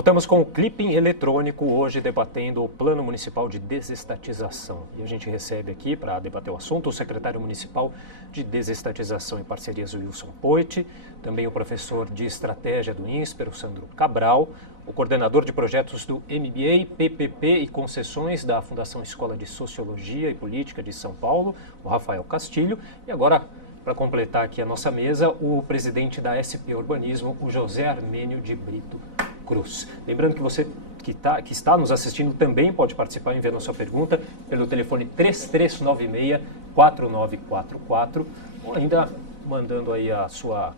Voltamos com o Clipping Eletrônico, hoje debatendo o Plano Municipal de Desestatização. E a gente recebe aqui, para debater o assunto, o secretário municipal de Desestatização e Parcerias, Wilson Poit, também o professor de Estratégia do INSPER, o Sandro Cabral, o coordenador de projetos do MBA, PPP e concessões da Fundação Escola de Sociologia e Política de São Paulo, o Rafael Castilho, e agora, para completar aqui a nossa mesa, o presidente da SP Urbanismo, o José Armênio de Brito Cruz. Lembrando que você que está nos assistindo também pode participar enviando a sua pergunta pelo telefone 3396-4944 ou ainda mandando aí a sua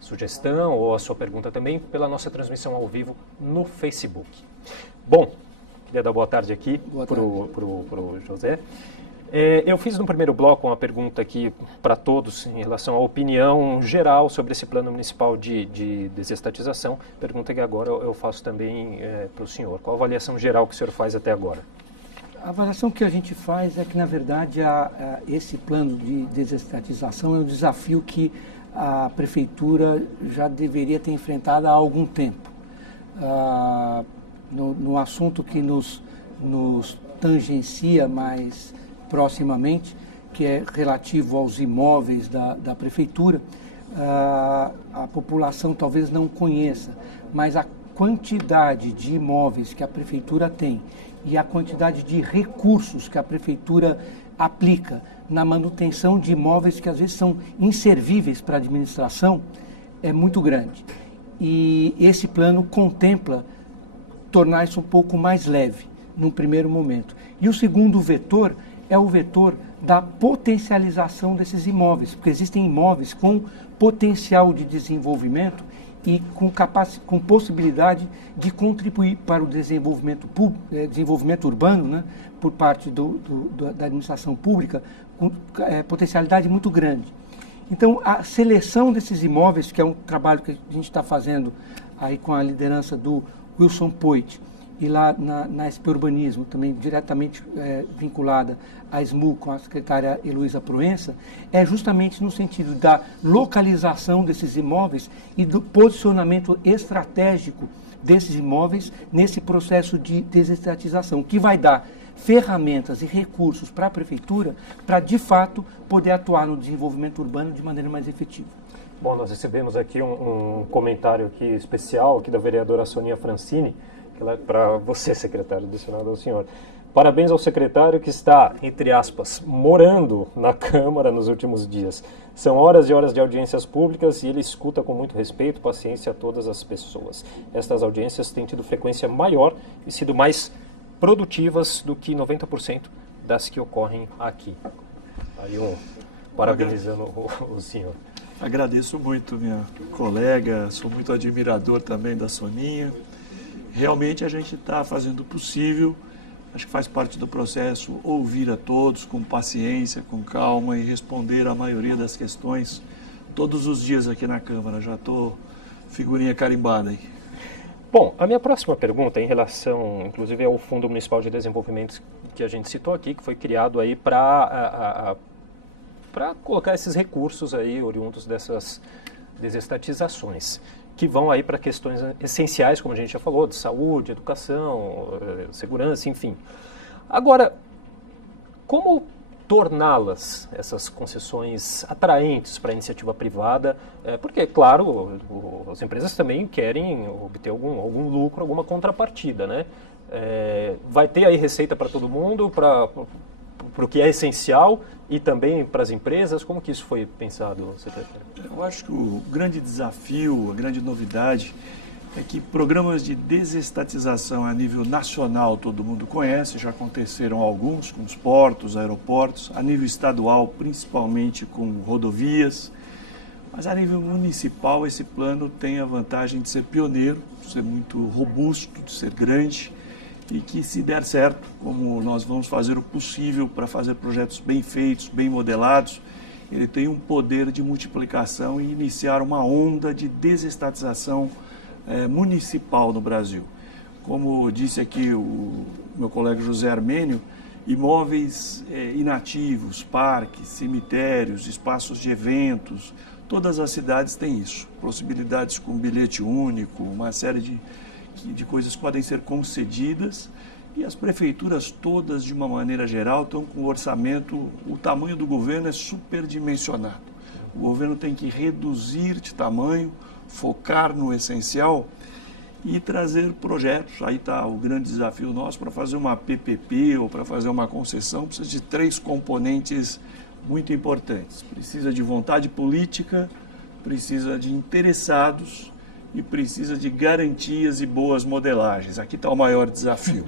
sugestão ou a sua pergunta também pela nossa transmissão ao vivo no Facebook. Bom, queria dar boa tarde aqui para o José. Eu fiz no primeiro bloco uma pergunta aqui para todos em relação à opinião geral sobre esse plano municipal de desestatização. Pergunta que agora eu faço também para o senhor. Qual a avaliação geral que o senhor faz até agora? A avaliação que a gente faz é que, na verdade, esse plano de desestatização é um desafio que a Prefeitura já deveria ter enfrentado há algum tempo. No assunto que nos tangencia mais proximamente, que é relativo aos imóveis da Prefeitura, a população talvez não conheça, mas a quantidade de imóveis que a Prefeitura tem e a quantidade de recursos que a Prefeitura aplica na manutenção de imóveis que às vezes são inservíveis para a administração é muito grande. E esse plano contempla tornar isso um pouco mais leve, num primeiro momento. E o segundo vetor é o vetor da potencialização desses imóveis, porque existem imóveis com potencial de desenvolvimento e com possibilidade de contribuir para o desenvolvimento urbano, né, por parte da administração pública, com potencialidade muito grande. Então, a seleção desses imóveis, que é um trabalho que a gente está fazendo aí com a liderança do Wilson Poit, e lá na SP Urbanismo, também diretamente vinculada à SMU com a secretária Heloísa Proença, é justamente no sentido da localização desses imóveis e do posicionamento estratégico desses imóveis nesse processo de desestatização, que vai dar ferramentas e recursos para a Prefeitura para, de fato, poder atuar no desenvolvimento urbano de maneira mais efetiva. Bom, nós recebemos aqui um comentário aqui especial aqui da vereadora Sonia Francini, para você, secretário, destinado ao senhor. Parabéns ao secretário que está, entre aspas, morando na Câmara nos últimos dias. São horas e horas de audiências públicas e ele escuta com muito respeito e paciência a todas as pessoas. Estas audiências têm tido frequência maior e sido mais produtivas do que 90% das que ocorrem aqui. Aí parabenizando o senhor. Agradeço muito minha colega, sou muito admirador também da Soninha. Realmente a gente está fazendo o possível, acho que faz parte do processo, ouvir a todos com paciência, com calma e responder a maioria das questões todos os dias aqui na Câmara. Já estou figurinha carimbada aí. Bom, a minha próxima pergunta é em relação, inclusive, ao Fundo Municipal de Desenvolvimento que a gente citou aqui, que foi criado aí para colocar esses recursos aí oriundos dessas desestatizações, que vão aí para questões essenciais, como a gente já falou, de saúde, educação, segurança, enfim. Agora, como torná-las, essas concessões, atraentes para a iniciativa privada? Porque, claro, as empresas também querem obter algum lucro, alguma contrapartida, né? Vai ter aí receita para todo mundo, para o que é essencial e também para as empresas? Como que isso foi pensado, secretário? Eu acho que o grande desafio, a grande novidade é que programas de desestatização a nível nacional todo mundo conhece, já aconteceram alguns com os portos, aeroportos, a nível estadual principalmente com rodovias, mas a nível municipal esse plano tem a vantagem de ser pioneiro, de ser muito robusto, de ser grande, e que, se der certo, como nós vamos fazer o possível para fazer projetos bem feitos, bem modelados, ele tem um poder de multiplicação e iniciar uma onda de desestatização municipal no Brasil. Como disse aqui o meu colega José Armênio, imóveis inativos, parques, cemitérios, espaços de eventos, todas as cidades têm isso. Possibilidades com bilhete único, uma série de de coisas que podem ser concedidas, e as prefeituras todas, de uma maneira geral, estão com o orçamento, o tamanho do governo é superdimensionado. O governo tem que reduzir de tamanho, focar no essencial e trazer projetos. Aí está o grande desafio nosso. Para fazer uma PPP ou para fazer uma concessão, precisa de 3 componentes muito importantes. Precisa de vontade política, precisa de interessados e precisa de garantias e boas modelagens. Aqui está o maior desafio.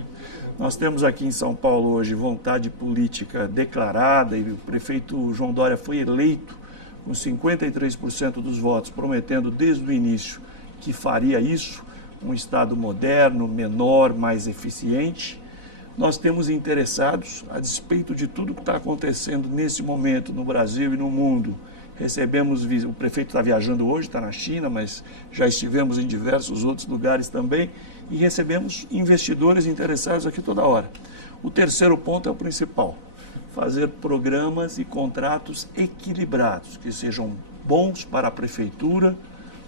Nós temos aqui em São Paulo hoje vontade política declarada, e o prefeito João Dória foi eleito com 53% dos votos, prometendo desde o início que faria isso, um Estado moderno, menor, mais eficiente. Nós temos interessados, a despeito de tudo que está acontecendo nesse momento no Brasil e no mundo. Recebemos, o prefeito está viajando hoje, está na China, mas já estivemos em diversos outros lugares também, e recebemos investidores interessados aqui toda hora. O terceiro ponto é o principal: fazer programas e contratos equilibrados, que sejam bons para a prefeitura,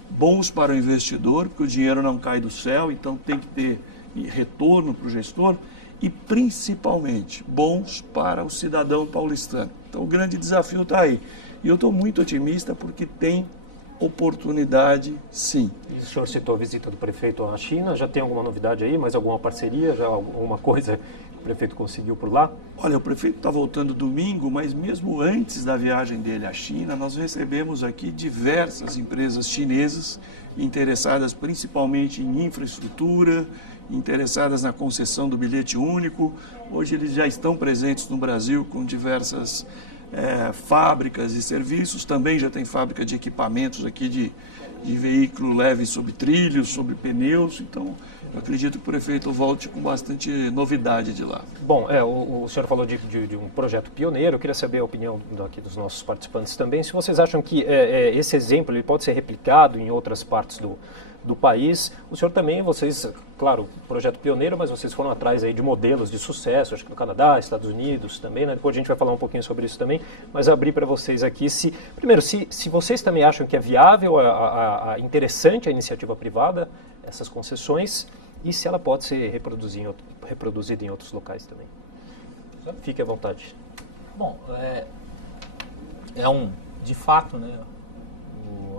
bons para o investidor, porque o dinheiro não cai do céu, então tem que ter retorno para o gestor, e principalmente bons para o cidadão paulistano. Então o grande desafio está aí. E eu estou muito otimista porque tem oportunidade, sim. O senhor citou a visita do prefeito à China, já tem alguma novidade aí, mais alguma parceria, já alguma coisa que o prefeito conseguiu por lá? Olha, o prefeito está voltando domingo, mas mesmo antes da viagem dele à China, nós recebemos aqui diversas empresas chinesas interessadas principalmente em infraestrutura, interessadas na concessão do bilhete único. Hoje eles já estão presentes no Brasil com diversas fábricas e serviços. Também já tem fábrica de equipamentos aqui de veículo leve sobre trilhos, sobre pneus. Então, eu acredito que o prefeito volte com bastante novidade de lá. Bom, o senhor falou de um projeto pioneiro. Eu queria saber a opinião aqui dos nossos participantes também. Se vocês acham que esse exemplo ele pode ser replicado em outras partes do país. O senhor também, vocês, claro, projeto pioneiro, mas vocês foram atrás aí de modelos de sucesso, acho que no Canadá, Estados Unidos também, né? Depois a gente vai falar um pouquinho sobre isso também, mas abrir para vocês aqui, primeiro, se vocês também acham que é viável, interessante a iniciativa privada, essas concessões, e se ela pode ser reproduzida em outros locais também. Fique à vontade. Bom, de fato, né?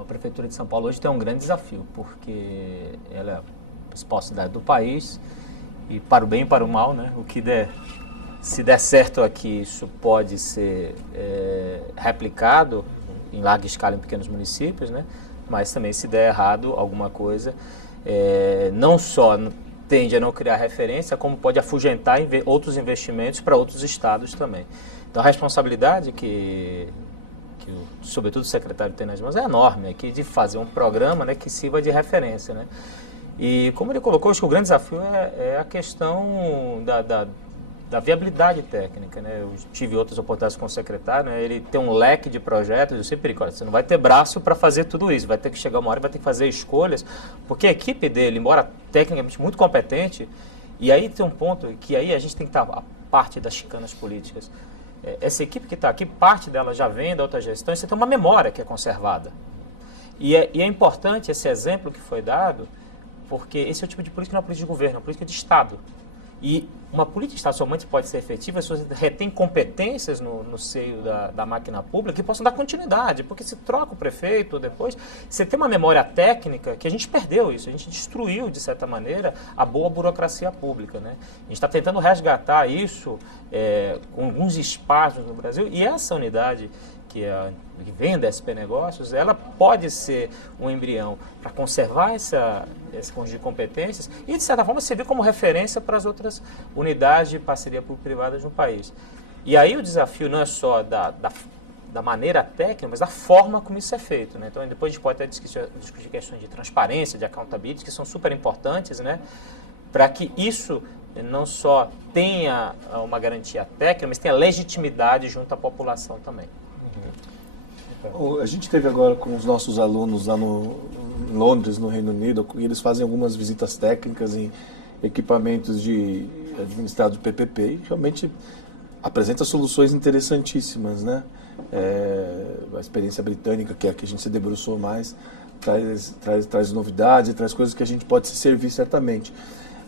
A Prefeitura de São Paulo hoje tem um grande desafio, porque ela é a principal cidade do país, e para o bem e para o mal, né? Se der certo aqui, isso pode ser replicado em larga escala em pequenos municípios, né? Mas também, se der errado alguma coisa, não só tende a não criar referência, como pode afugentar outros investimentos para outros estados também. Então a responsabilidade que sobretudo o secretário tem nas mãos, é enorme aqui, de fazer um programa, né, que sirva de referência, né? E como ele colocou, acho que o grande desafio é a questão da viabilidade técnica, né? Eu tive outras oportunidades com o secretário, né? Ele tem um leque de projetos. Eu sempre digo, você não vai ter braço para fazer tudo isso, vai ter que chegar uma hora e vai ter que fazer escolhas, porque a equipe dele, embora tecnicamente muito competente, e aí tem um ponto que aí a gente tem que estar a parte das chicanas políticas. Essa equipe que está aqui, parte dela já vem da outra gestão, e você tem uma memória que é conservada. E é importante esse exemplo que foi dado, porque esse é o tipo de política que não é uma política de governo, é uma política de Estado. E uma política de Estado somente pode ser efetiva se você retém competências no seio da máquina pública que possam dar continuidade, porque se troca o prefeito depois, você tem uma memória técnica que a gente perdeu isso, a gente destruiu, de certa maneira, a boa burocracia pública, né? A gente está tentando resgatar isso com alguns espaços no Brasil, e essa unidade que vem da SP Negócios, ela pode ser um embrião para conservar esse conjunto de competências e, de certa forma, servir como referência para as outras unidades de parceria público-privadas no país. E aí o desafio não é só da maneira técnica, mas da forma como isso é feito, né? Então, depois a gente pode até discutir questões de transparência, de accountability, que são super importantes, né? Para que isso não só tenha uma garantia técnica, mas tenha legitimidade junto à população também. A gente teve agora com os nossos alunos lá em Londres, no Reino Unido, e eles fazem algumas visitas técnicas em equipamentos administrados PPP, e realmente apresenta soluções interessantíssimas, né? A experiência britânica, que é a que a gente se debruçou mais, traz novidades, traz coisas que a gente pode se servir certamente.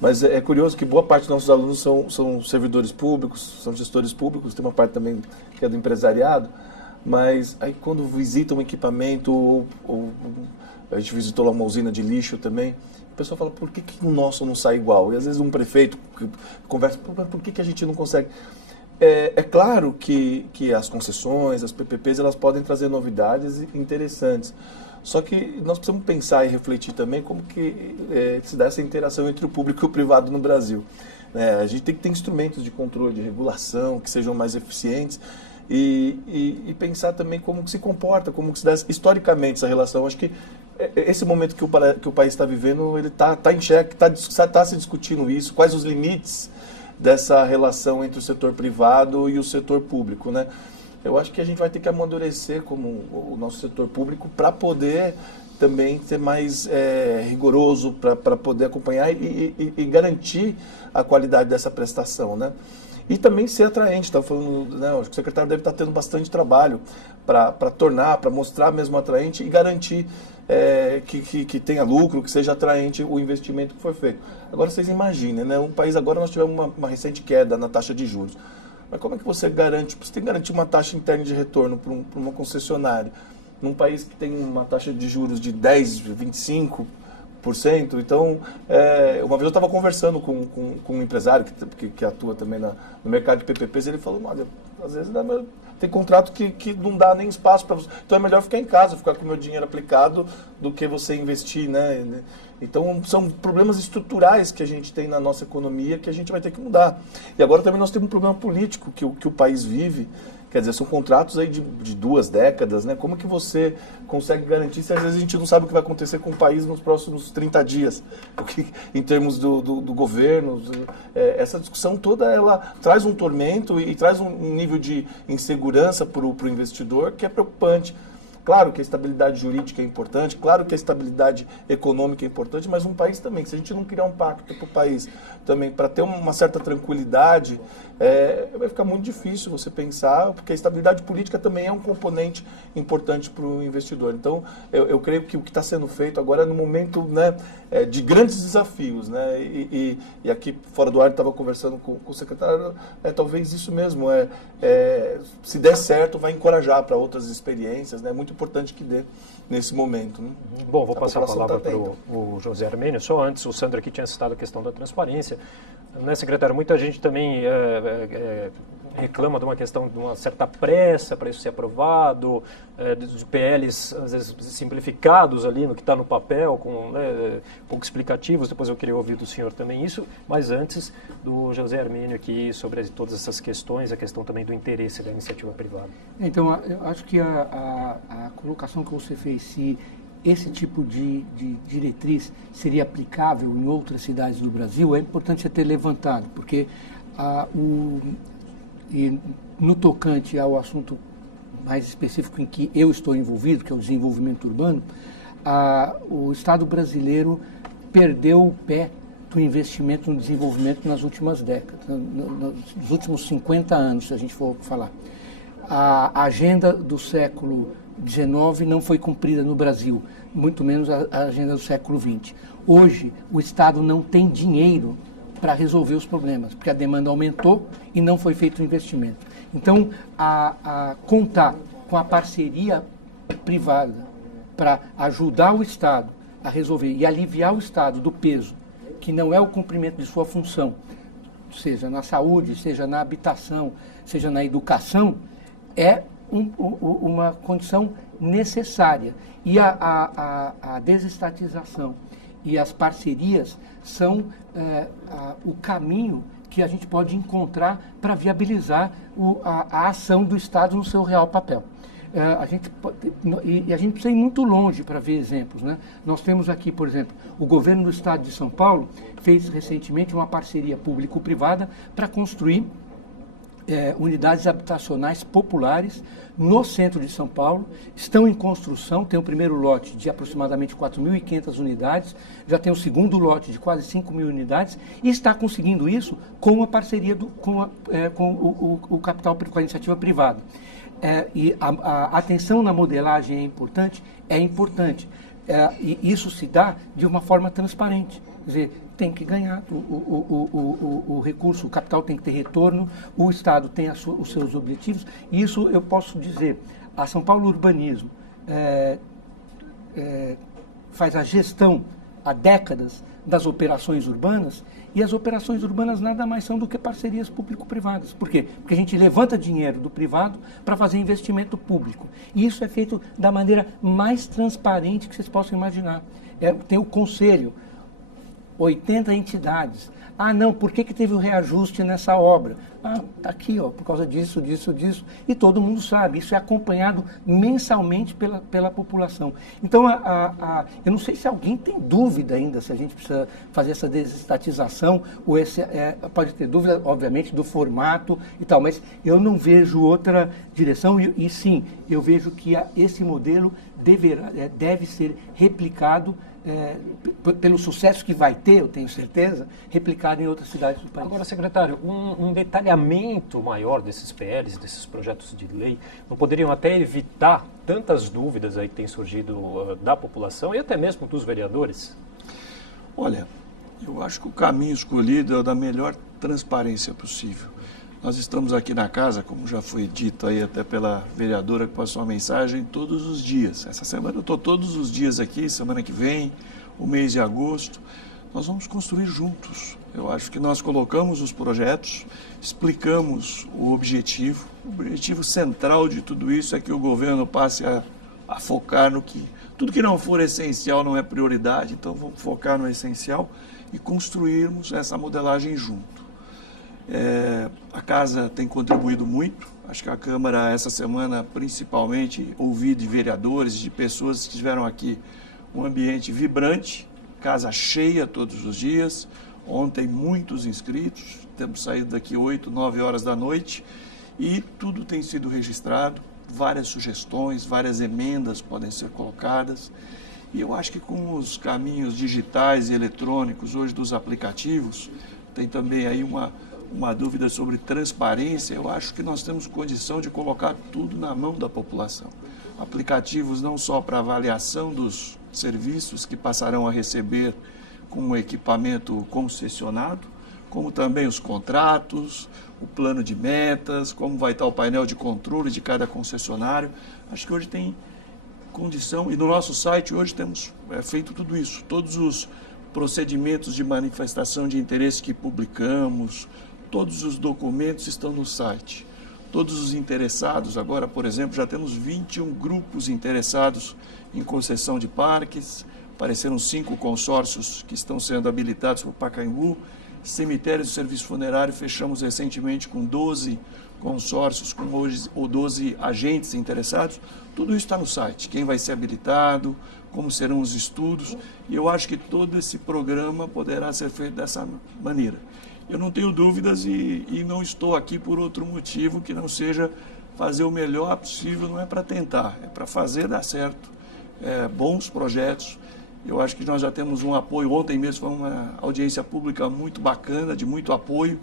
Mas é curioso que boa parte dos nossos alunos são servidores públicos, são gestores públicos, tem uma parte também que é do empresariado, mas aí quando visitam um equipamento, ou a gente visitou lá uma usina de lixo também, o pessoal fala, por que o nosso não sai igual? E às vezes um prefeito conversa, por que a gente não consegue? É claro que as concessões, as PPPs, elas podem trazer novidades interessantes. Só que nós precisamos pensar e refletir também como que se dá essa interação entre o público e o privado no Brasil. A gente tem que ter instrumentos de controle, de regulação, que sejam mais eficientes e pensar também como que se comporta, como que se dá historicamente essa relação. Acho que esse momento que o país está vivendo, ele está em xeque, está se discutindo isso, quais os limites dessa relação entre o setor privado e o setor público, né? Eu acho que a gente vai ter que amadurecer como o nosso setor público para poder também ser mais rigoroso, para poder acompanhar e garantir a qualidade dessa prestação, né? E também ser atraente, estava falando, né, acho que o secretário deve estar tendo bastante trabalho para mostrar mesmo atraente e garantir que tenha lucro, que seja atraente o investimento que for feito. Agora vocês imaginem, né, um país agora nós tivemos uma recente queda na taxa de juros. Mas como é que você garante? Você tem que garantir uma taxa interna de retorno para uma concessionária. Num país que tem uma taxa de juros de 10%, 25%. Então, uma vez eu estava conversando com um empresário que atua também no mercado de PPPs, ele falou, olha, às vezes tem contrato que não dá nem espaço para você. Então é melhor ficar em casa, ficar com o meu dinheiro aplicado do que você investir, né? Então, são problemas estruturais que a gente tem na nossa economia que a gente vai ter que mudar. E agora também nós temos um problema político que o país vive. Quer dizer, são contratos aí de 2 décadas, né? Como que você consegue garantir se às vezes a gente não sabe o que vai acontecer com o país nos próximos 30 dias? Porque, em termos do governo, essa discussão toda, ela traz um tormento e traz um nível de insegurança para o investidor que é preocupante. Claro que a estabilidade jurídica é importante, claro que a estabilidade econômica é importante, mas um país também, se a gente não criar um pacto para o país também, para ter uma certa tranquilidade, vai ficar muito difícil você pensar, porque a estabilidade política também é um componente importante para o investidor. Então, eu creio que o que está sendo feito agora é no momento, né, de grandes desafios, né, e aqui fora do ar estava conversando com o secretário, talvez isso mesmo, se der certo, vai encorajar para outras experiências, né, muito importante que dê nesse momento. Né? Bom, vou passar a palavra para o José Armênio. Só antes, o Sandro aqui tinha citado a questão da transparência. Né, secretário, muita gente também reclama de uma questão de uma certa pressa para isso ser aprovado, de PLs, às vezes, simplificados ali no que está no papel, com pouco explicativos. Depois eu queria ouvir do senhor também isso, mas antes do José Armênio aqui sobre todas essas questões, a questão também do interesse da iniciativa privada. Então, eu acho que a colocação que você fez, se esse tipo de diretriz seria aplicável em outras cidades do Brasil, é importante você ter levantado, porque e no tocante ao assunto mais específico em que eu estou envolvido, que é o desenvolvimento urbano, o Estado brasileiro perdeu o pé do investimento no desenvolvimento nas últimas décadas, nos últimos 50 anos, se a gente for falar. A agenda do século XIX não foi cumprida no Brasil, muito menos a agenda do século XX. Hoje, o Estado não tem dinheiro para resolver os problemas, porque a demanda aumentou e não foi feito o investimento. Então, contar com a parceria privada para ajudar o Estado a resolver e aliviar o Estado do peso, que não é o cumprimento de sua função, seja na saúde, seja na habitação, seja na educação, é uma condição necessária. E a desestatização e as parcerias são o caminho que a gente pode encontrar para viabilizar a ação do Estado no seu real papel. A gente precisa ir muito longe para ver exemplos, né? Nós temos aqui, por exemplo, o governo do Estado de São Paulo fez recentemente uma parceria público-privada para construir unidades habitacionais populares no centro de São Paulo. Estão em construção, tem o primeiro lote de aproximadamente 4.500 unidades, já tem o segundo lote de quase 5.000 unidades e está conseguindo isso com a parceria com o capital, com a iniciativa privada. E a atenção na modelagem é importante, e isso se dá de uma forma transparente. Quer dizer, tem que ganhar o recurso, o capital tem que ter retorno, o Estado tem os seus objetivos. E isso eu posso dizer, a São Paulo Urbanismo faz a gestão há décadas das operações urbanas, e as operações urbanas nada mais são do que parcerias público-privadas. Por quê? Porque a gente levanta dinheiro do privado para fazer investimento público. E isso é feito da maneira mais transparente que vocês possam imaginar. Tem o conselho, 80 entidades. Ah, não, por que teve o reajuste nessa obra? Ah, está aqui, ó, por causa disso. E todo mundo sabe, isso é acompanhado mensalmente pela população. Então, eu não sei se alguém tem dúvida ainda se a gente precisa fazer essa desestatização, ou pode ter dúvida, obviamente, do formato e tal, mas eu não vejo outra direção e sim, eu vejo que esse modelo deve ser replicado pelo sucesso que vai ter, eu tenho certeza, replicado em outras cidades do país. Agora, secretário, um detalhamento maior desses PLs, desses projetos de lei, não poderiam até evitar tantas dúvidas aí que têm surgido da população e até mesmo dos vereadores? Olha, eu acho que o caminho escolhido é o da melhor transparência possível. Nós estamos aqui na casa, como já foi dito aí até pela vereadora que passou a mensagem, todos os dias. Essa semana eu estou todos os dias aqui, semana que vem, o mês de agosto. Nós vamos construir juntos. Eu acho que nós colocamos os projetos, explicamos o objetivo. O objetivo central de tudo isso é que o governo passe a focar no que... Tudo que não for essencial não é prioridade, então vamos focar no essencial e construirmos essa modelagem junto. A casa tem contribuído muito, acho que a Câmara essa semana principalmente ouvi de vereadores, de pessoas que estiveram aqui, um ambiente vibrante, casa cheia todos os dias, ontem muitos inscritos, temos saído daqui 8, 9 horas da noite e tudo tem sido registrado, várias sugestões, várias emendas podem ser colocadas e eu acho que com os caminhos digitais e eletrônicos hoje dos aplicativos, tem também aí uma dúvida sobre transparência, eu acho que nós temos condição de colocar tudo na mão da população. Aplicativos não só para avaliação dos serviços que passarão a receber com o equipamento concessionado, como também os contratos, o plano de metas, como vai estar o painel de controle de cada concessionário. Acho que hoje tem condição, e no nosso site hoje temos feito tudo isso, todos os procedimentos de manifestação de interesse que publicamos, todos os documentos estão no site. Todos os interessados, agora, por exemplo, já temos 21 grupos interessados em concessão de parques, apareceram 5 consórcios que estão sendo habilitados por Pacaembu, cemitérios e serviço funerário, fechamos recentemente com 12 consórcios, com hoje, ou 12 agentes interessados, tudo isso está no site, quem vai ser habilitado, como serão os estudos, e eu acho que todo esse programa poderá ser feito dessa maneira. Eu não tenho dúvidas e não estou aqui por outro motivo que não seja fazer o melhor possível, não é para tentar, é para fazer dar certo, bons projetos. Eu acho que nós já temos um apoio, ontem mesmo foi uma audiência pública muito bacana, de muito apoio,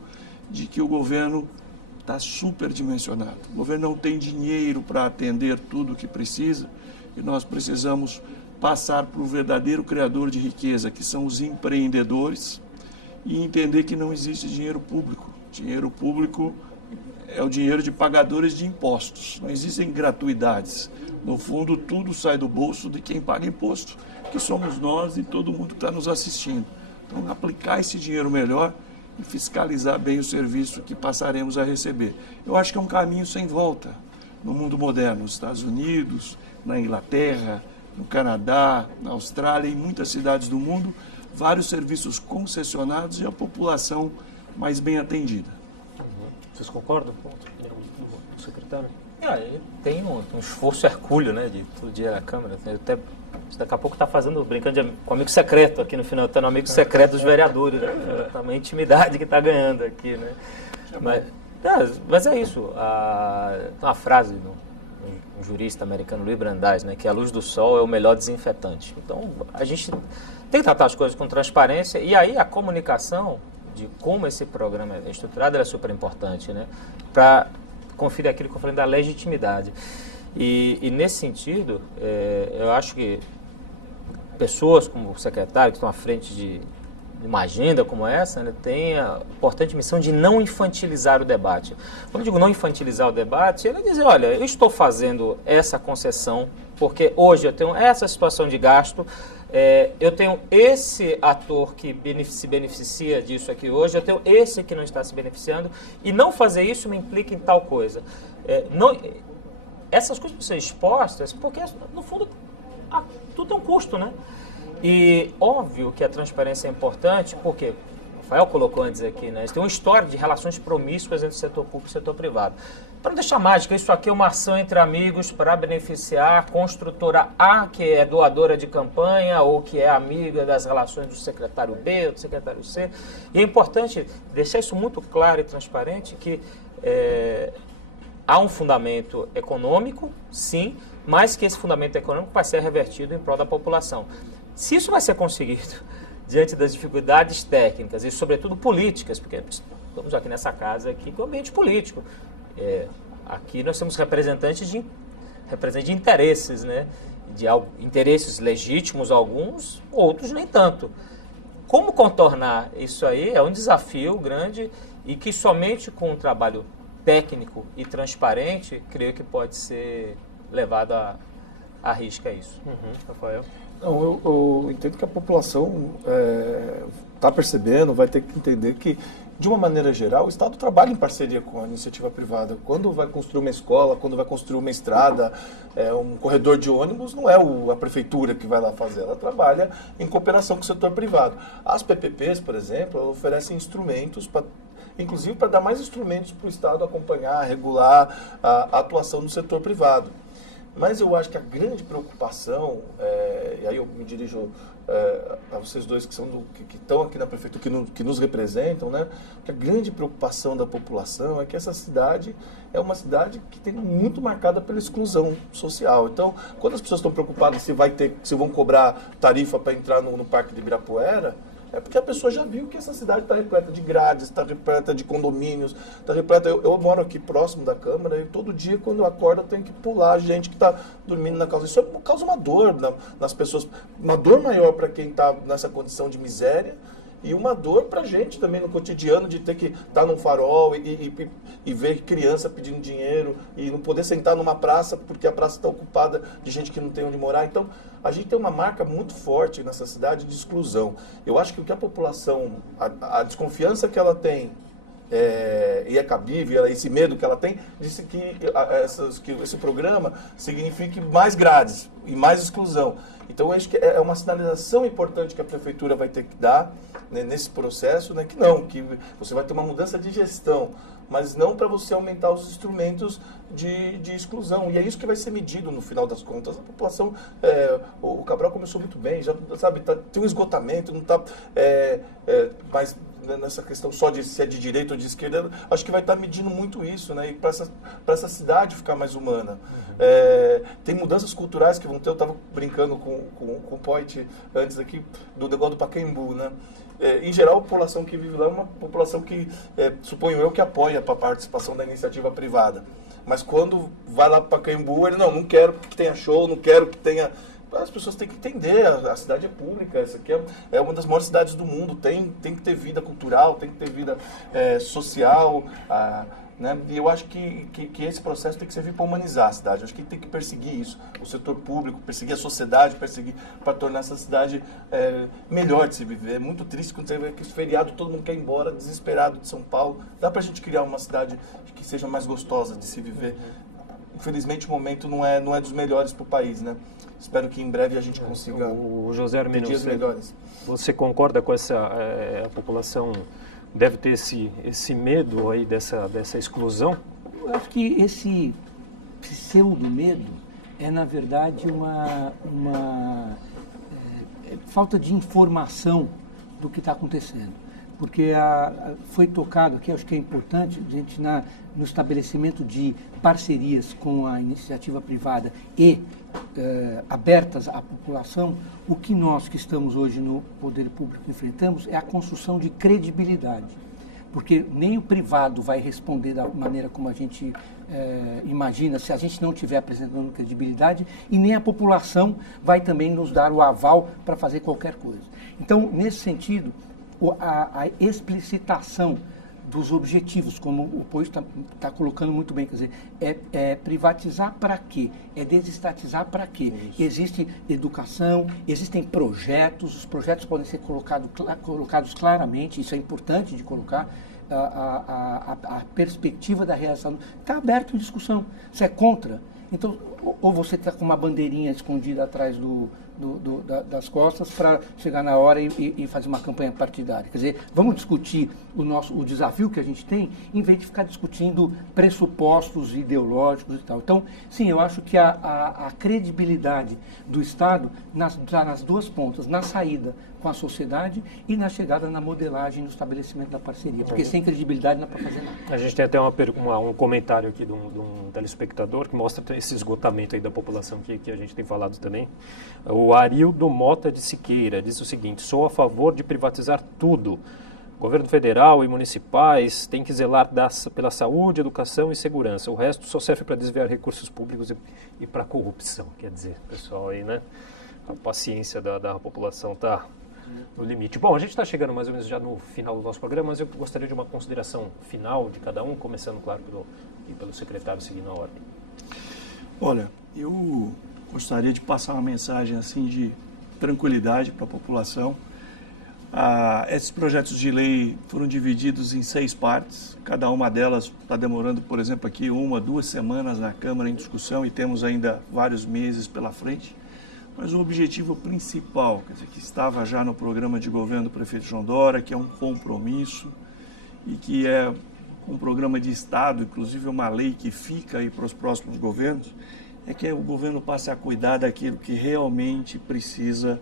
de que o governo está superdimensionado. O governo não tem dinheiro para atender tudo o que precisa e nós precisamos passar para o verdadeiro criador de riqueza, que são os empreendedores, e entender que não existe dinheiro público. Dinheiro público é o dinheiro de pagadores de impostos, não existem gratuidades. No fundo, tudo sai do bolso de quem paga imposto, que somos nós e todo mundo que está nos assistindo. Então, aplicar esse dinheiro melhor e fiscalizar bem o serviço que passaremos a receber. Eu acho que é um caminho sem volta no mundo moderno, nos Estados Unidos, na Inglaterra, no Canadá, na Austrália e em muitas cidades do mundo, vários serviços concessionados e a população mais bem atendida. Vocês concordam com o secretário? Tem um esforço hercúleo, né, de todo dia na Câmara. Até daqui a pouco está brincando com amigo secreto aqui no final, está no amigo secreto dos vereadores, né? É uma intimidade que está ganhando aqui, né? Mas é isso. Tem uma frase um jurista americano, Louis Brandeis, né, que a luz do sol é o melhor desinfetante. Então, a gente tem que tratar as coisas com transparência e aí a comunicação de como esse programa é estruturado é super importante, né, para conferir aquilo que eu falei da legitimidade. E nesse sentido, eu acho que pessoas como o secretário, que estão à frente de uma agenda como essa, né, tem a importante missão de não infantilizar o debate. Quando eu digo não infantilizar o debate, ele dizer, olha, eu estou fazendo essa concessão porque hoje eu tenho essa situação de gasto, eu tenho esse ator que se beneficia disso aqui hoje, eu tenho esse que não está se beneficiando, e não fazer isso me implica em tal coisa. Essas coisas precisam ser expostas, porque, no fundo, tudo tem um custo, né? E óbvio que a transparência é importante, porque o Rafael colocou antes aqui, né? Tem uma história de relações promíscuas entre o setor público e o setor privado. Para não deixar mágica, isso aqui é uma ação entre amigos para beneficiar a construtora A, que é doadora de campanha, ou que é amiga das relações do secretário B, ou do secretário C. E é importante deixar isso muito claro e transparente, que há um fundamento econômico, sim, mas que esse fundamento econômico vai ser revertido em prol da população. Se isso vai ser conseguido diante das dificuldades técnicas e, sobretudo, políticas, porque estamos aqui nessa casa aqui com o ambiente político. Aqui nós temos representantes de interesses, né? De interesses legítimos alguns, outros nem tanto. Como contornar isso aí é um desafio grande e que somente com um trabalho técnico e transparente, creio que pode ser levado à risca isso. Rafael? Não, eu entendo que a população está percebendo, vai ter que entender que, de uma maneira geral, o Estado trabalha em parceria com a iniciativa privada. Quando vai construir uma escola, quando vai construir uma estrada, um corredor de ônibus, não é a prefeitura que vai lá fazer, ela trabalha em cooperação com o setor privado. As PPPs, por exemplo, oferecem instrumentos inclusive para dar mais instrumentos para o Estado acompanhar, regular a atuação do setor privado. Mas eu acho que a grande preocupação, e aí eu me dirijo a vocês dois que estão aqui na prefeitura, que nos representam, né? Que a grande preocupação da população é que essa cidade é uma cidade que tem muito marcada pela exclusão social. Então, quando as pessoas estão preocupadas se vão cobrar tarifa para entrar no Parque de Ibirapuera, é porque a pessoa já viu que essa cidade está repleta de grades, está repleta de condomínios, está repleta... Eu moro aqui próximo da Câmara e todo dia, quando eu acordo, eu tenho que pular gente que está dormindo na casa. Isso causa uma dor nas pessoas, uma dor maior para quem está nessa condição de miséria e uma dor para a gente também no cotidiano de ter que estar num farol e ver criança pedindo dinheiro e não poder sentar numa praça porque a praça está ocupada de gente que não tem onde morar. Então, a gente tem uma marca muito forte nessa cidade de exclusão. Eu acho que o que a população, a desconfiança que ela tem e é cabível, esse medo que ela tem, disse que esse programa signifique mais grades e mais exclusão. Então, eu acho que é uma sinalização importante que a prefeitura vai ter que dar, né, nesse processo, né, que você vai ter uma mudança de gestão, mas não para você aumentar os instrumentos de exclusão. E é isso que vai ser medido no final das contas. A população, o Cabral começou muito bem, já sabe, tem um esgotamento, não está mais nessa questão só de se é de direita ou de esquerda. Acho que vai estar medindo muito isso, né, e para essa cidade ficar mais humana. Tem mudanças culturais que vão ter. Eu estava brincando com o Poit antes aqui do negócio do Pacaembu, né? Em geral, a população que vive lá é uma população que, suponho eu, que apoia a participação da iniciativa privada. Mas quando vai lá para Pacaembu, ele não quero que tenha show, não quero que tenha... As pessoas têm que entender, a cidade é pública, essa aqui é uma das maiores cidades do mundo, tem que ter vida cultural, tem que ter vida social, né? E eu acho que esse processo tem que servir para humanizar a cidade. Eu acho que tem que perseguir isso, o setor público, perseguir a sociedade, perseguir para tornar essa cidade melhor de se viver. É muito triste quando você vê que esse feriado todo mundo quer ir embora, desesperado de São Paulo. Dá para a gente criar uma cidade que seja mais gostosa de se viver. Infelizmente o momento não é dos melhores para o país, né? Espero que em breve a gente consiga José Arminio, dias melhores. Você concorda com a população deve ter esse medo aí dessa exclusão? Eu acho que esse pseudo-medo é, na verdade, uma falta de informação do que está acontecendo. Porque foi tocado aqui, acho que é importante, a gente no estabelecimento de parcerias com a iniciativa privada e abertas à população, o que nós que estamos hoje no poder público enfrentamos é a construção de credibilidade. porque nem o privado vai responder da maneira como a gente imagina, se a gente não estiver apresentando credibilidade, e nem a população vai também nos dar o aval para fazer qualquer coisa. Então, nesse sentido, a explicitação dos objetivos, como o Poio está colocando muito bem, quer dizer, é privatizar para quê? É desestatizar para quê? Existe educação, existem projetos, os projetos podem ser colocados claramente, isso é importante de colocar, a perspectiva da reação. Está aberto em discussão. Você é contra? Então, ou você está com uma bandeirinha escondida atrás das costas para chegar na hora e fazer uma campanha partidária. Quer dizer, vamos discutir o desafio que a gente tem, em vez de ficar discutindo pressupostos ideológicos e tal. Então, sim, eu acho que a credibilidade do Estado está nas duas pontas, na saída com a sociedade e na chegada na modelagem no estabelecimento da parceria, porque sem credibilidade não é para fazer nada. A gente tem até um comentário aqui de um telespectador que mostra esse esgotamento aí da população que a gente tem falado também. O Arildo Mota de Siqueira diz o seguinte: sou a favor de privatizar tudo. Governo federal e municipais têm que zelar pela saúde, educação e segurança. O resto só serve para desviar recursos públicos e para corrupção. Quer dizer, pessoal, aí, né? A paciência da população está no limite. Bom, a gente está chegando mais ou menos já no final do nosso programa, mas eu gostaria de uma consideração final de cada um, começando, claro, pelo secretário, seguindo a ordem. Olha, eu gostaria de passar uma mensagem assim de tranquilidade para a população. Esses projetos de lei foram divididos em 6 partes, cada uma delas está demorando, por exemplo, aqui 1, 2 semanas na Câmara em discussão e temos ainda vários meses pela frente. Mas o objetivo principal, quer dizer, que estava já no programa de governo do prefeito João Dória, que é um compromisso e que é um programa de Estado, inclusive uma lei que fica aí para os próximos governos, é que o governo passe a cuidar daquilo que realmente precisa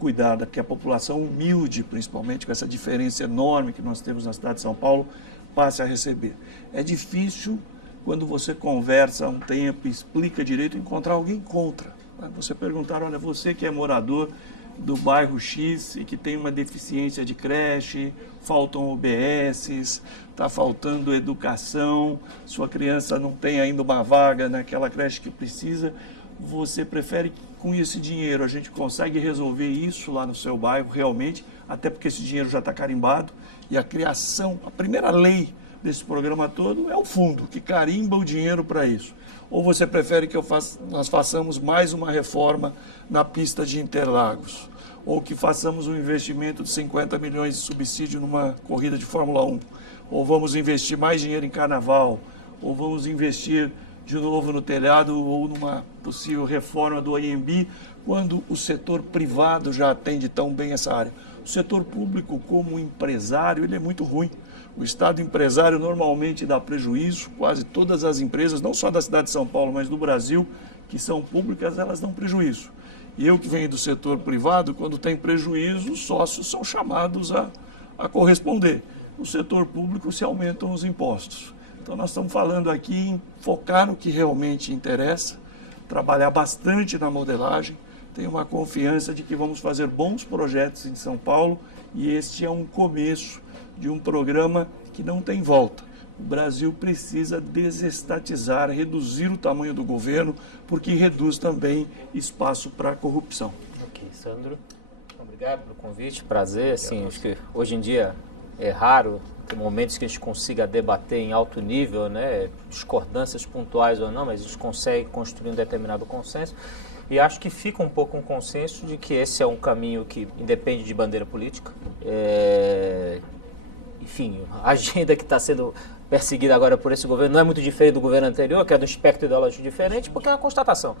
cuidar, que a população humilde, principalmente, com essa diferença enorme que nós temos na cidade de São Paulo, passe a receber. É difícil, quando você conversa há um tempo, explica direito, encontrar alguém contra. Você perguntar, olha, você que é morador do bairro X e que tem uma deficiência de creche, faltam OBSs, está faltando educação, sua criança não tem ainda uma vaga naquela creche que precisa, você prefere que com esse dinheiro a gente consegue resolver isso lá no seu bairro realmente, até porque esse dinheiro já está carimbado e a criação, a primeira lei desse programa todo é o fundo, que carimba o dinheiro para isso. Ou você prefere que nós façamos mais uma reforma na pista de Interlagos? Ou que façamos um investimento de 50 milhões de subsídio numa corrida de Fórmula 1? Ou vamos investir mais dinheiro em carnaval? Ou vamos investir de novo no telhado ou numa possível reforma do AMB, quando o setor privado já atende tão bem essa área? O setor público, como empresário, ele é muito ruim. O Estado empresário normalmente dá prejuízo, quase todas as empresas, não só da cidade de São Paulo, mas do Brasil, que são públicas, elas dão prejuízo. E eu que venho do setor privado, quando tem prejuízo, os sócios são chamados a corresponder. No setor público se aumentam os impostos. Então nós estamos falando aqui em focar no que realmente interessa, trabalhar bastante na modelagem, tenho uma confiança de que vamos fazer bons projetos em São Paulo e este é um começo de um programa que não tem volta. O Brasil precisa desestatizar, reduzir o tamanho do governo, porque reduz também espaço para a corrupção. Ok, Sandro. Obrigado pelo convite, prazer. Assim, acho que hoje em dia é raro ter momentos que a gente consiga debater em alto nível, né, discordâncias pontuais ou não, mas a gente consegue construir um determinado consenso. E acho que fica um pouco um consenso de que esse é um caminho que independe de bandeira política. Enfim, a agenda que está sendo perseguida agora por esse governo não é muito diferente do governo anterior, que é de um espectro ideológico diferente, porque é uma constatação.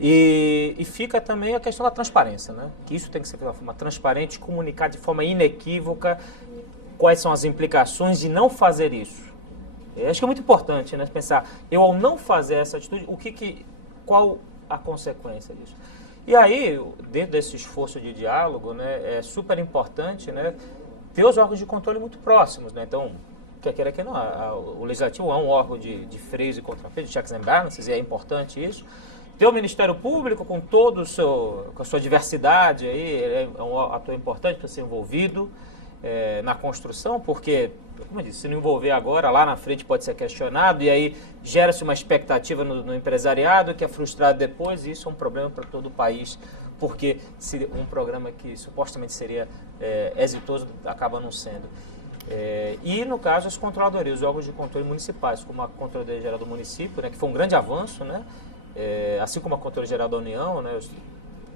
E fica também a questão da transparência, né? Que isso tem que ser de uma forma transparente, comunicar de forma inequívoca quais são as implicações de não fazer isso. Eu acho que é muito importante, né? Pensar, eu ao não fazer essa atitude, qual a consequência disso? E aí, dentro desse esforço de diálogo, né, é super importante, né, ter os órgãos de controle muito próximos, né? Então, quer queira que não, o Legislativo é um órgão de freios e contrapeitos, de checks and balances, e é importante isso. Ter o Ministério Público com com a sua diversidade, aí, é um ator importante para ser envolvido. na construção, porque, como eu disse, se não envolver agora, lá na frente pode ser questionado, e aí gera-se uma expectativa no empresariado que é frustrado depois, e isso é um problema para todo o país, porque se um programa que supostamente seria exitoso acaba não sendo. E, no caso, as controladorias, os órgãos de controle municipais, como a Controladoria Geral do Município, né, que foi um grande avanço, né, assim como a Controladoria Geral da União, né,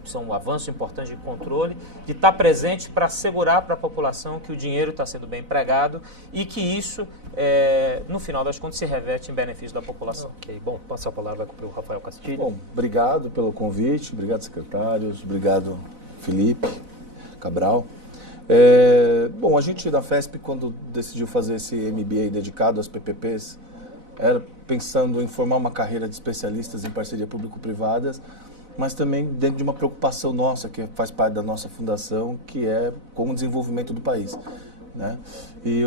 são um avanço importante de controle, de estar presente para assegurar para a população que o dinheiro está sendo bem empregado e que isso, no final das contas, se reverte em benefício da população. Ok, bom, passo a palavra para o Rafael Castilho. Bom, obrigado pelo convite, obrigado secretários, obrigado Felipe Cabral. Bom, a gente da FESP, quando decidiu fazer esse MBA dedicado às PPPs, era pensando em formar uma carreira de especialistas em parceria público-privadas, mas também dentro de uma preocupação nossa, que faz parte da nossa fundação, que é com o desenvolvimento do país, né? E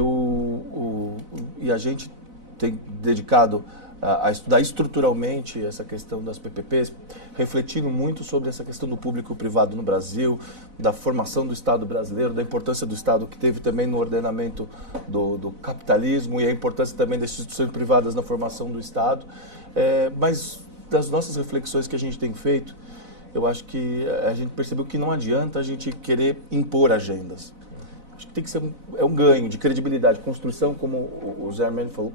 a gente tem dedicado a estudar estruturalmente essa questão das PPPs, refletindo muito sobre essa questão do público e privado no Brasil, da formação do Estado brasileiro, da importância do Estado que teve também no ordenamento do capitalismo e a importância também das instituições privadas na formação do Estado. Mas das nossas reflexões que a gente tem feito, eu acho que a gente percebeu que não adianta a gente querer impor agendas. Acho que tem que ser um ganho de credibilidade, construção, como o Zé Armênio falou,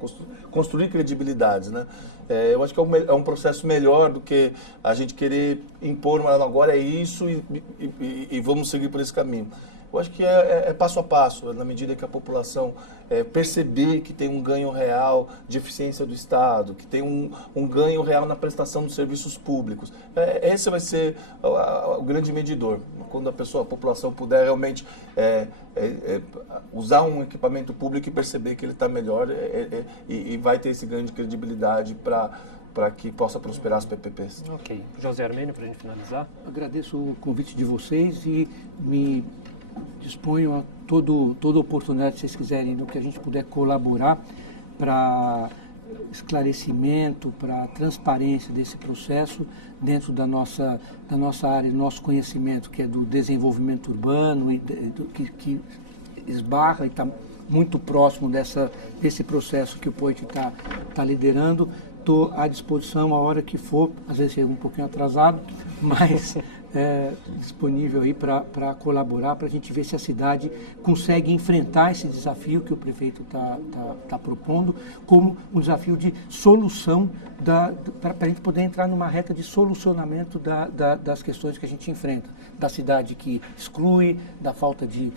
construir credibilidades, né? Eu acho que é um processo melhor do que a gente querer impor, mas agora é isso e vamos seguir por esse caminho. Eu acho que é passo a passo, na medida que a população perceber que tem um ganho real de eficiência do Estado, que tem um ganho real na prestação dos serviços públicos. Esse vai ser o grande medidor. Quando a população puder realmente usar um equipamento público e perceber que ele está melhor e vai ter esse ganho de credibilidade para que possa prosperar as PPPs. Ok. José Armênio, para a gente finalizar. Agradeço o convite de vocês e me disponho a toda oportunidade, se vocês quiserem, do que a gente puder colaborar para esclarecimento, para transparência desse processo dentro da nossa área, do nosso conhecimento, que é do desenvolvimento urbano, e que esbarra e está muito próximo desse processo que o POIT está liderando. Estou à disposição a hora que for, às vezes chego um pouquinho atrasado, mas disponível aí para colaborar, para a gente ver se a cidade consegue enfrentar esse desafio que o prefeito está propondo como um desafio de solução, para a gente poder entrar numa reta de solucionamento das questões que a gente enfrenta, da cidade que exclui, da falta de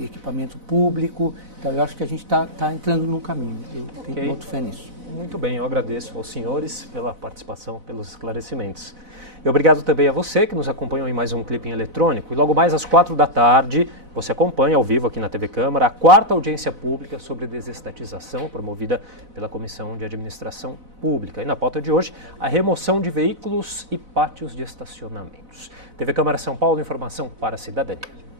equipamento público. Então, eu acho que a gente está entrando num caminho. Eu tenho muito fé nisso. Muito bem, eu agradeço aos senhores pela participação, pelos esclarecimentos. E obrigado também a você que nos acompanhou em mais um Clipping Eletrônico. E logo mais às 16h, você acompanha ao vivo aqui na TV Câmara a 4ª audiência pública sobre desestatização, promovida pela Comissão de Administração Pública. E na pauta de hoje, a remoção de veículos e pátios de estacionamentos. TV Câmara São Paulo, informação para a cidadania.